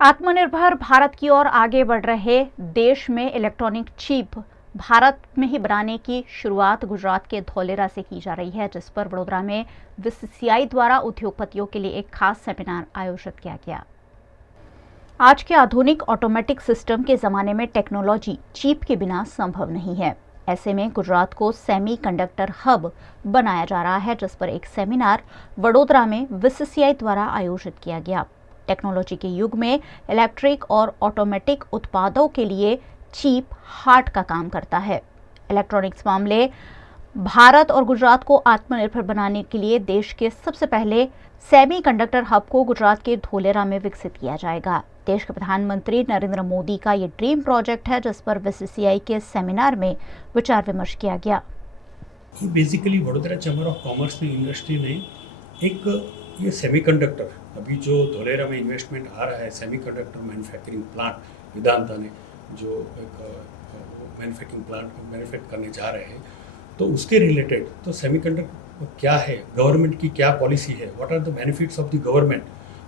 आत्मनिर्भर भारत की ओर आगे बढ़ रहे देश में इलेक्ट्रॉनिक चिप भारत में ही बनाने की शुरुआत गुजरात के धौलेरा से की जा रही है, जिस पर वडोदरा में बीसीसीआई द्वारा उद्योगपतियों के लिए एक खास सेमिनार आयोजित किया गया। आज के आधुनिक ऑटोमेटिक सिस्टम के जमाने में टेक्नोलॉजी चिप के बिना संभव नहीं है। ऐसे में गुजरात को सेमीकंडक्टर हब बनाया जा रहा है, जिस पर एक सेमिनार वडोदरा में बीसीसीआई द्वारा आयोजित किया गया। टेक्नोलॉजी के युग में इलेक्ट्रिक और ऑटोमेटिक उत्पादों के लिए चिप हार्ट का काम करता है। इलेक्ट्रॉनिक्स मामले भारत और गुजरात को आत्मनिर्भर बनाने के लिए देश के सबसे पहले सेमीकंडक्टर हब को गुजरात के धोलेरा में विकसित किया जाएगा। देश के प्रधानमंत्री नरेंद्र मोदी का ये ड्रीम प्रोजेक्ट है, जिस पर बीसीसीआई के सेमिनार में विचार विमर्श किया गया। Basically Vadodara chamber of commerce ने इंडस्ट्री ने एक ये सेमीकंडक्टर अभी जो धोलेरा में इन्वेस्टमेंट आ रहा है, सेमीकंडक्टर मैन्युफैक्चरिंग प्लांट वेदांता ने जो एक मैन्युफैक्चरिंग प्लांट मैन्युफैक्चर करने जा रहे हैं, तो उसके रिलेटेड तो सेमीकंडक्टर क्या है, गवर्नमेंट की क्या पॉलिसी है, what are the benefits of the government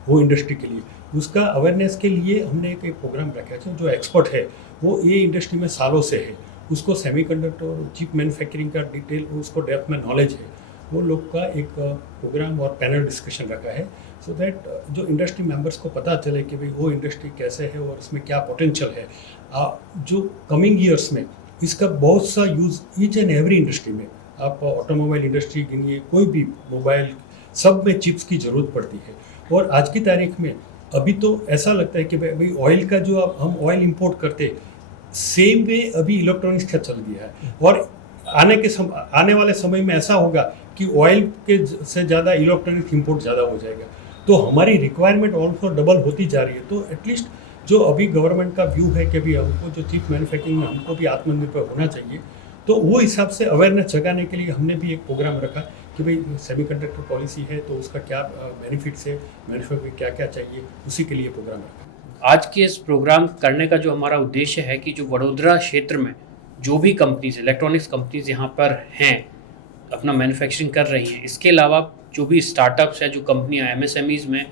वो इंडस्ट्री के लिए, उसका अवेयरनेस के लिए हमने एक प्रोग्राम रखा है। जो एक्सपर्ट है वो ये इंडस्ट्री में सालों से है, उसको सेमीकंडक्टर और चिप मैन्युफैक्चरिंग का डिटेल उसको डेप्थ में नॉलेज है, वो लोग का एक प्रोग्राम और पैनल डिस्कशन रखा है, सो दैट जो इंडस्ट्री मेंबर्स को पता चले कि भाई वो इंडस्ट्री कैसे है और इसमें क्या पोटेंशियल है। जो कमिंग ईयर्स में इसका बहुत सा use each and every industry में, आप ऑटोमोबाइल इंडस्ट्री गिनिए, कोई भी मोबाइल, सब में चिप्स की ज़रूरत पड़ती है। और आज की तारीख में अभी तो ऐसा लगता है कि भाई ऑयल का जो अब हम ऑयल इंपोर्ट करते, सेम वे अभी इलेक्ट्रॉनिक्स का चल दिया है। और आने वाले समय में ऐसा होगा कि ऑयल के से ज़्यादा इलेक्ट्रॉनिक्स इंपोर्ट ज़्यादा हो जाएगा, तो हमारी रिक्वायरमेंट ऑल्सो डबल होती जा रही है। तो एटलीस्ट जो अभी गवर्नमेंट का व्यू है कि भाई हमको जो चिप मैन्युफैक्चरिंग में हमको भी आत्मनिर्भर होना चाहिए, तो वो हिसाब से अवेयरनेस जगाने के लिए हमने भी एक प्रोग्राम रखा कि भाई सेमीकंडक्टर पॉलिसी है तो उसका क्या बेनिफिट्स है, मैन्युफैक्चरिंग क्या क्या चाहिए, उसी के लिए प्रोग्राम रखा। आज के इस प्रोग्राम करने का जो हमारा उद्देश्य है कि जो वडोदरा क्षेत्र में जो भी कंपनीज, इलेक्ट्रॉनिक्स कंपनीज यहाँ पर हैं, अपना मैन्युफैक्चरिंग कर रही हैं, इसके अलावा जो भी स्टार्टअप्स हैं, जो कंपनियाँ एमएसएमईज़ में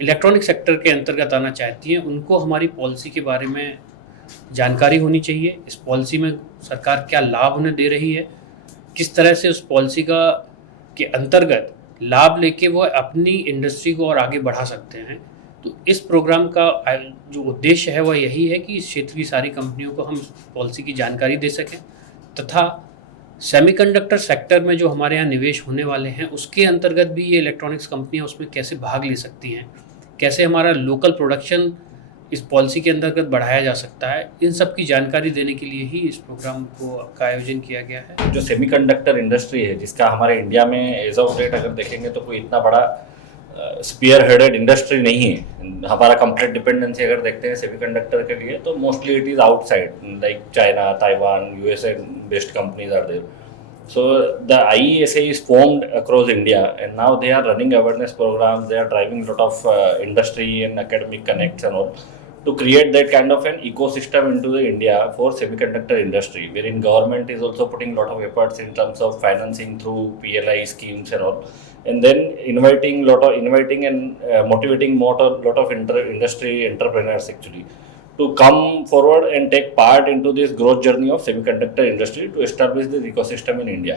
इलेक्ट्रॉनिक सेक्टर के अंतर्गत आना चाहती हैं, उनको हमारी पॉलिसी के बारे में जानकारी होनी चाहिए। इस पॉलिसी में सरकार क्या लाभ उन्हें दे रही है, किस तरह से उस पॉलिसी का के अंतर्गत लाभ लेके वो अपनी इंडस्ट्री को और आगे बढ़ा सकते हैं। तो इस प्रोग्राम का जो उद्देश्य है वह यही है कि इस क्षेत्र की सारी कंपनियों को हम पॉलिसी की जानकारी दे सकें, तथा सेमीकंडक्टर सेक्टर में जो हमारे यहाँ निवेश होने वाले हैं उसके अंतर्गत भी ये इलेक्ट्रॉनिक्स कंपनियाँ उसमें कैसे भाग ले सकती हैं, कैसे हमारा लोकल प्रोडक्शन इस पॉलिसी के अंतर्गत बढ़ाया जा सकता है, इन सब की जानकारी देने के लिए ही इस प्रोग्राम का आयोजन किया गया है। जो सेमीकंडक्टर इंडस्ट्री है, जिसका हमारे इंडिया में एज ऑफ डेट अगर देखेंगे तो कोई इतना बड़ा स्पीयर हेडेड इंडस्ट्री नहीं है। हमारा कंप्लीट डिपेंडेंसी अगर देखते हैं सेमीकंडक्टर के लिए तो mostly it is outside, like China, Taiwan, USA based companies are there. So the IESA is formed across India, and now they are running awareness programs. They are driving a lot of industry and academic connects and all to create that kind of an ecosystem into the India for semiconductor industry, wherein government is also putting a lot of efforts in terms of financing through PLI schemes and all, and then inviting and motivating lot of industry entrepreneurs actually to come forward and take part into this growth journey of semiconductor industry to establish this ecosystem in India.